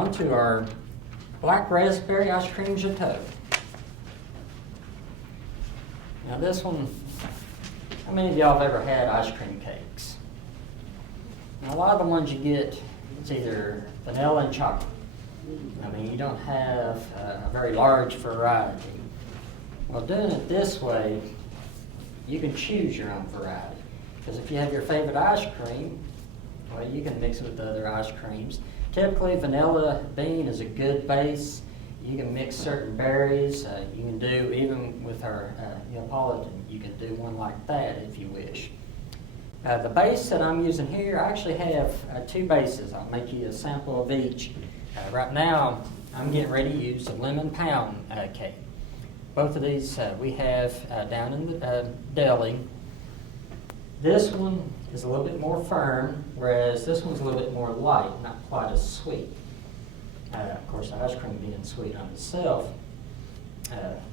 on to our black raspberry ice cream Gateau. Now this one, how many of y'all have ever had ice cream cakes? Now a lot of the ones you get, it's either vanilla and chocolate. I mean, you don't have a very large variety. Well, doing it this way, you can choose your own variety. Because if you have your favorite ice cream, well, you can mix it with other ice creams. Typically, vanilla bean is a good base. You can mix certain berries. You can do, even with our Neapolitan, you can do one like that if you wish. The base that I'm using here, I actually have two bases. I'll make you a sample of each. Right now, I'm getting ready to use a lemon pound cake. Both of these we have down in the deli. This one is a little bit more firm, whereas this one's a little bit more light, not quite as sweet. Of course, the ice cream being sweet on itself.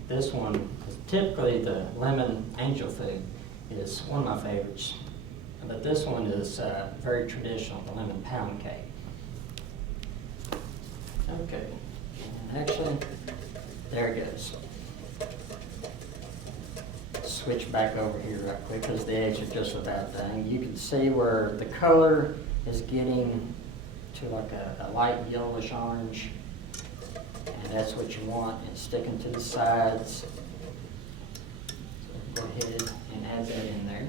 This one is typically the lemon angel food is one of my favorites. But this one is very traditional, the lemon pound cake. Okay, and actually, there it goes. Switch back over here right quick because the eggs are just about done. You can see where the color is getting to like a light yellowish orange, and that's what you want. It's sticking to the sides. So go ahead and add that in there.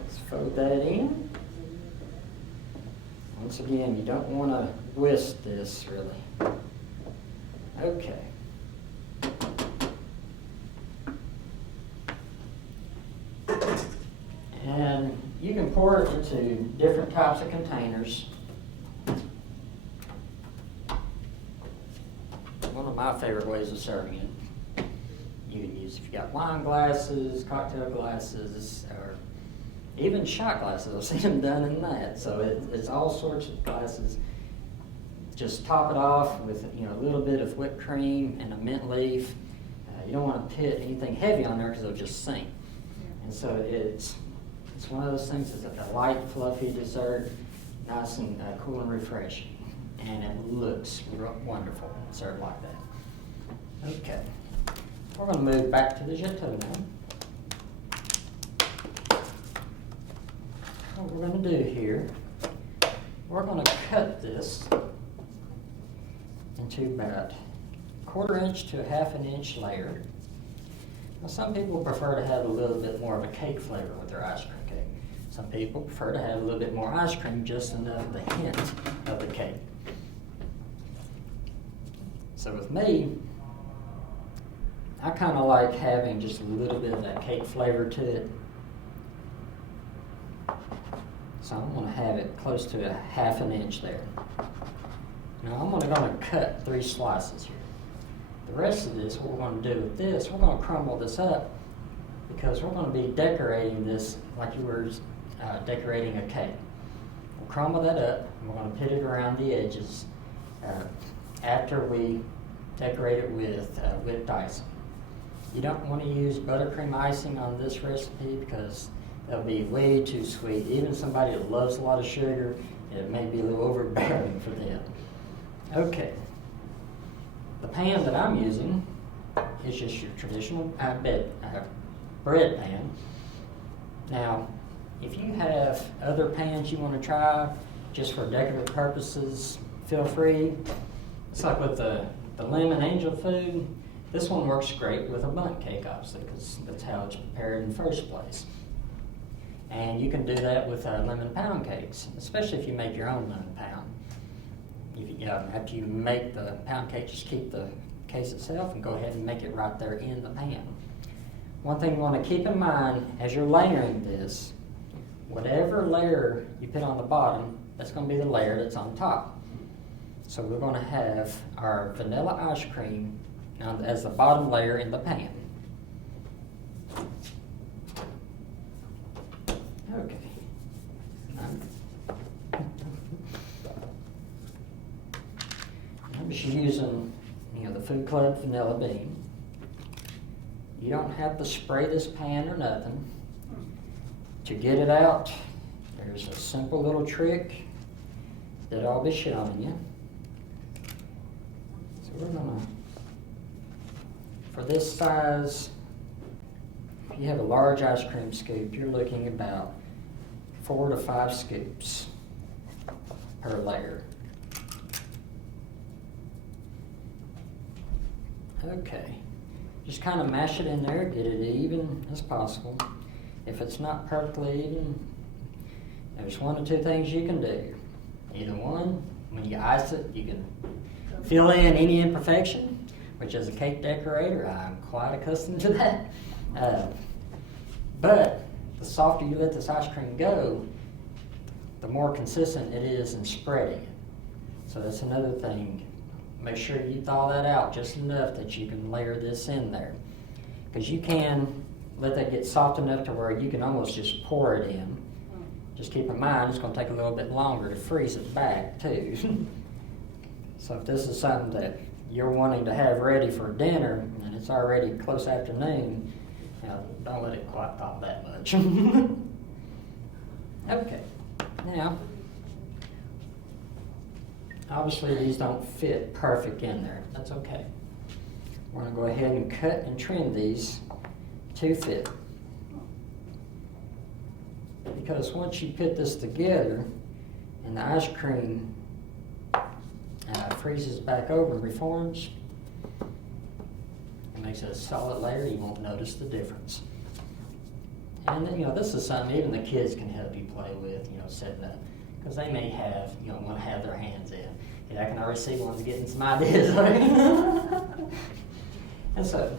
Let's fold that in. Once again, you don't want to whisk this really. Okay. And you can pour it into different types of containers. One of my favorite ways of serving it. You can use, if you got wine glasses, cocktail glasses, or even shot glasses. I've seen them done in that. So it's all sorts of glasses. Just top it off with a little bit of whipped cream and a mint leaf. You don't want to put anything heavy on there because it'll just sink. And so it's one of those things. It's a light, fluffy dessert, nice and cool and refreshing, and it looks wonderful served like that. Okay, we're going to move back to the Gateau now. What we're going to do here, we're going to cut this into about 1/4 inch to a 1/2 inch layer. Now, some people prefer to have a little bit more of a cake flavor with their ice cream cake. Some people prefer to have a little bit more ice cream, just enough of the hint of the cake. So with me, I kind of like having just a little bit of that cake flavor to it. So I'm going to have it close to a 1/2 inch there. Now I'm going to cut 3 slices here. The rest of this, what we're going to do with this, we're going to crumble this up because we're going to be decorating this like you were decorating a cake. We'll crumble that up and we're going to put it around the edges after we decorate it with whipped icing. You don't want to use buttercream icing on this recipe because that'll be way too sweet. Even somebody that loves a lot of sugar, it may be a little overbearing for them. Okay. The pan that I'm using is just your traditional bread pan. Now, if you have other pans you want to try just for decorative purposes, feel free. It's like with the lemon angel food, this one works great with a bundt cake, obviously, because that's how it's prepared in the first place. And you can do that with lemon pound cakes, especially if you make your own lemon pound. After you make the pound cake, just keep the case itself and go ahead and make it right there in the pan. One thing you want to keep in mind as you're layering this, whatever layer you put on the bottom, that's going to be the layer that's on top. So we're going to have our vanilla ice cream as the bottom layer in the pan. Okay. I'm just using, the Food Club vanilla bean. You don't have to spray this pan or nothing. To get it out, there's a simple little trick that I'll be showing you. So we're gonna, for this size, if you have a large ice cream scoop, you're looking about 4 to 5 scoops per layer. Okay, just kind of mash it in there, get it even as possible. If it's not perfectly even, there's 1 or 2 things you can do. Either one, when you ice it, you can fill in any imperfection, which as a cake decorator, I'm quite accustomed to that. But the softer you let this ice cream go, the more consistent it is in spreading it. So that's another thing. Make sure you thaw that out just enough that you can layer this in there. Because you can let that get soft enough to where you can almost just pour it in. Just keep in mind it's going to take a little bit longer to freeze it back too. So if this is something that you're wanting to have ready for dinner and it's already close afternoon, don't let it quite thaw that much. Okay, now obviously these don't fit perfect in there. That's okay. We're going to go ahead and cut and trim these to fit. Because once you put this together and the ice cream freezes back over and reforms, it makes it a solid layer. You won't notice the difference. And then, this is something even the kids can help you play with, setting up. Because they may have, want to have their hands in. And I can already see one's getting some ideas. And so,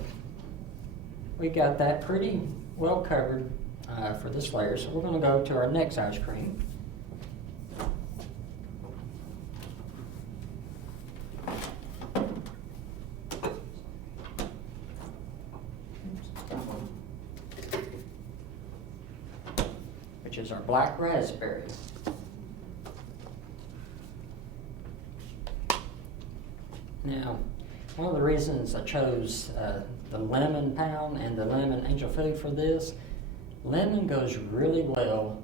we got that pretty well covered for this layer. So we're going to go to our next ice cream. Which is our black raspberries. Now, one of the reasons I chose the lemon pound and the lemon angel food for this, lemon goes really well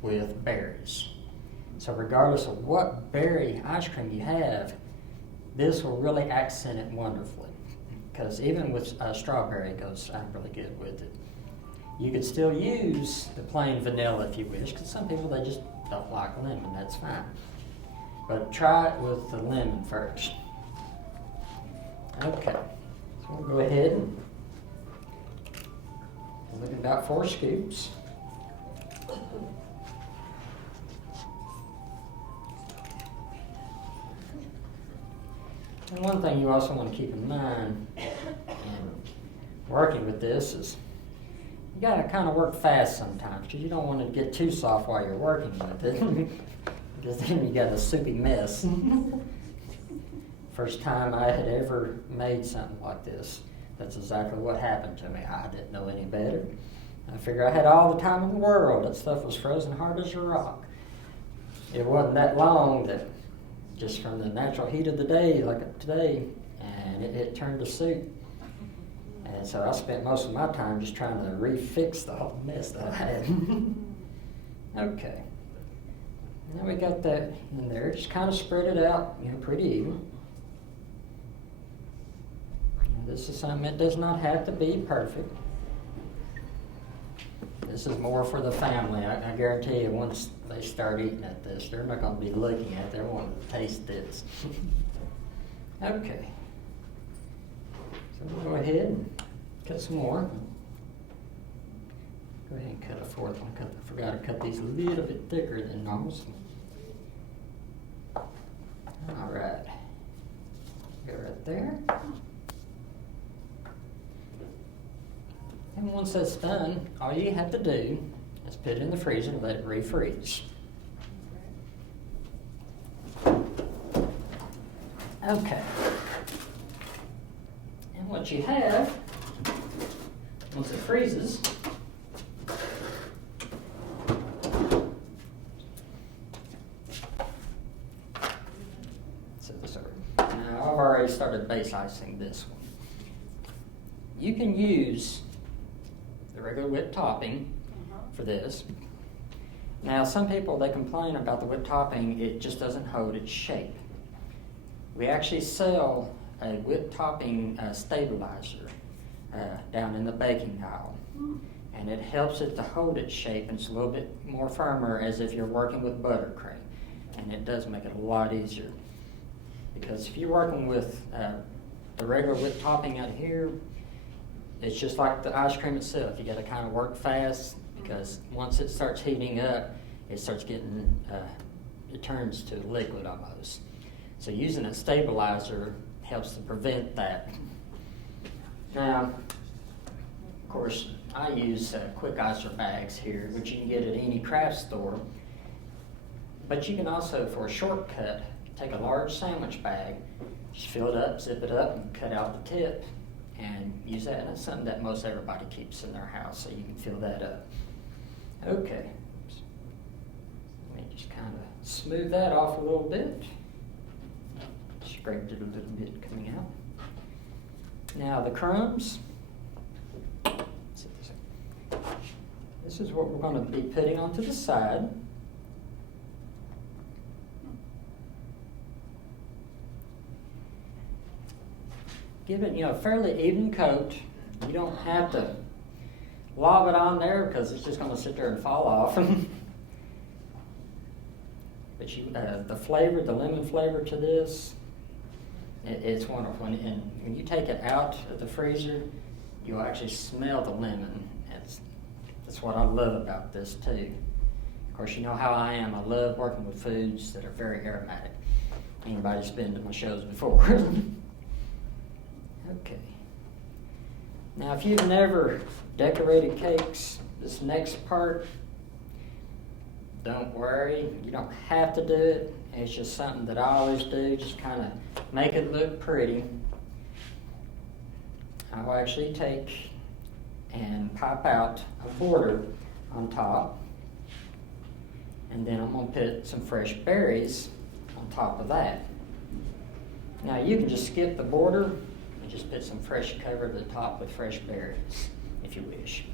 with berries. So regardless of what berry ice cream you have, this will really accent it wonderfully. Because even with strawberry, it goes really good with it. You could still use the plain vanilla if you wish, because some people, they just don't like lemon, that's fine. But try it with the lemon first. Okay, so we'll go ahead and look at about 4 scoops. And one thing you also want to keep in mind in working with this is you got to kind of work fast sometimes, because you don't want it to get too soft while you're working with it, because then you got a soupy mess. First time I had ever made something like this, that's exactly what happened to me. I didn't know any better. I figured I had all the time in the world. That stuff was frozen hard as a rock. It wasn't that long that just from the natural heat of the day, like today, and it turned to soup. And so I spent most of my time just trying to refix the whole mess that I had. Okay. Now we got that in there. Just kind of spread it out, pretty even. This is something that does not have to be perfect. This is more for the family. I guarantee you, once they start eating at this, they're not going to be looking at it. They're wanting to taste this. Okay. So we'll go ahead and cut some more. Go ahead and cut a 4th one. I forgot to cut these a little bit thicker than normal. All right. Go right there. And once that's done, all you have to do is put it in the freezer and let it refreeze. Okay. And what you have, once it freezes, set this over. Now I've already started base icing this one. you can use the regular whipped topping for this. Now, some people, they complain about the whipped topping, it just doesn't hold its shape. We actually sell a whipped topping stabilizer down in the baking aisle. And it helps it to hold its shape, and it's a little bit more firmer as if you're working with buttercream. And it does make it a lot easier. Because if you're working with the regular whipped topping out here, it's just like the ice cream itself. You got to kind of work fast, because once it starts heating up, it starts getting, it turns to liquid almost. So using a stabilizer helps to prevent that. Now, of course, I use quick icer bags here, which you can get at any craft store. But you can also, for a shortcut, take a large sandwich bag, just fill it up, zip it up, and cut out the tip, and use that. And that's something that most everybody keeps in their house, so you can fill that up. Okay. Let me just kind of smooth that off a little bit. Scraped it a little bit coming out. Now the crumbs. This is what we're going to be putting onto the side. Give it, a fairly even coat. You don't have to lob it on there because it's just going to sit there and fall off. But the flavor, the lemon flavor to this, it's wonderful. And when you take it out of the freezer, you'll actually smell the lemon. That's what I love about this too. Of course, you know how I am. I love working with foods that are very aromatic. Anybody's been to my shows before. Okay. Now, if you've never decorated cakes, this next part, don't worry. You don't have to do it. It's just something that I always do, just kind of make it look pretty. I'll actually take and pop out a border on top, and then I'm going to put some fresh berries on top of that. Now you can just skip the border and just put some fresh cover to the top with fresh berries if you wish.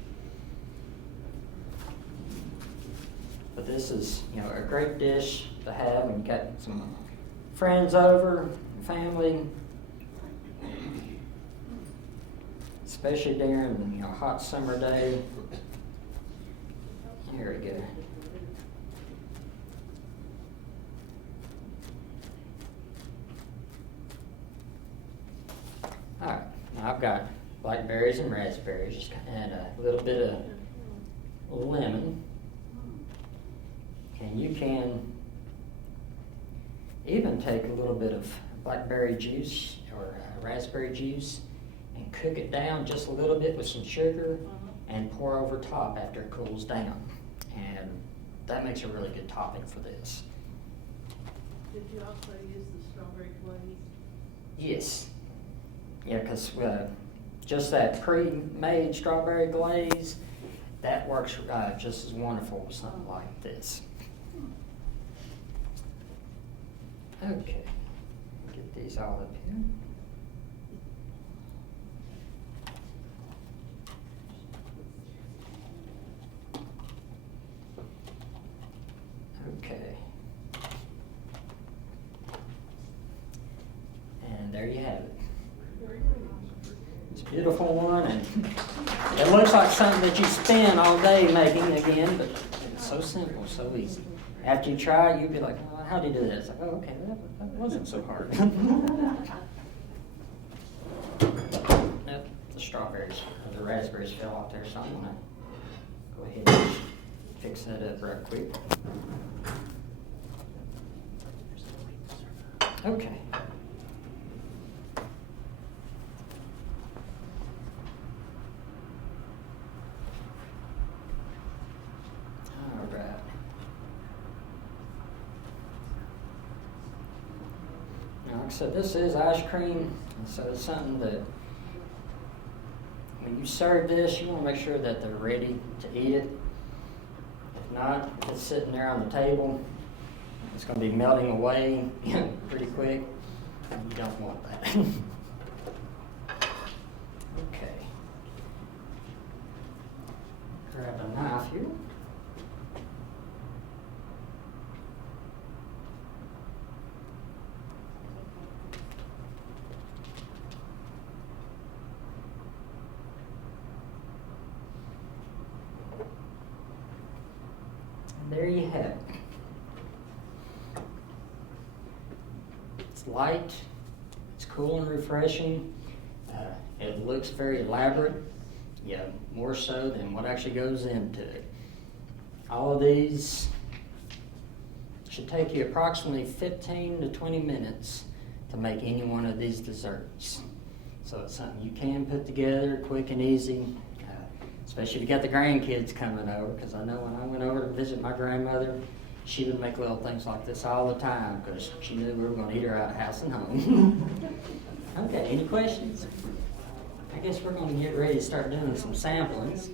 But this is, a great dish to have when you got some friends over, family, especially during, a hot summer day. Here we go. All right, now I've got blackberries and raspberries, and a little bit of lemon. And you can even take a little bit of blackberry juice or raspberry juice and cook it down just a little bit with some sugar and pour over top after it cools down. And that makes a really good topping for this. Did you also use the strawberry glaze? Yes. Yeah, because just that pre-made strawberry glaze, that works just as wonderful with something like this. Okay, get these all up here. Okay. And there you have it. It's a beautiful one, and it looks like something that you spend all day making again, but it's so simple, so easy. After you try it, you'll be like, oh, how do you do this? Like, oh, okay, that wasn't so hard. Yep, the strawberries or the raspberries fell off there, so I'm going to go ahead and fix that up right quick. Okay. All right. Now, like I said, this is ice cream, and so it's something that when you serve this, you want to make sure that they're ready to eat it. If not, if it's sitting there on the table, it's going to be melting away pretty quick, and you don't want that. Okay. grab a knife here. And there you have it. It's light, it's cool and refreshing. It looks very elaborate, yeah, more so than what actually goes into it. All of these should take you approximately 15 to 20 minutes to make any one of these desserts. So it's something you can put together quick and easy, especially if you got the grandkids coming over, because I know when I went over to visit my grandmother, she would make little things like this all the time because she knew we were going to eat her out of house and home. Okay, any questions? I guess we're going to get ready to start doing some samplings.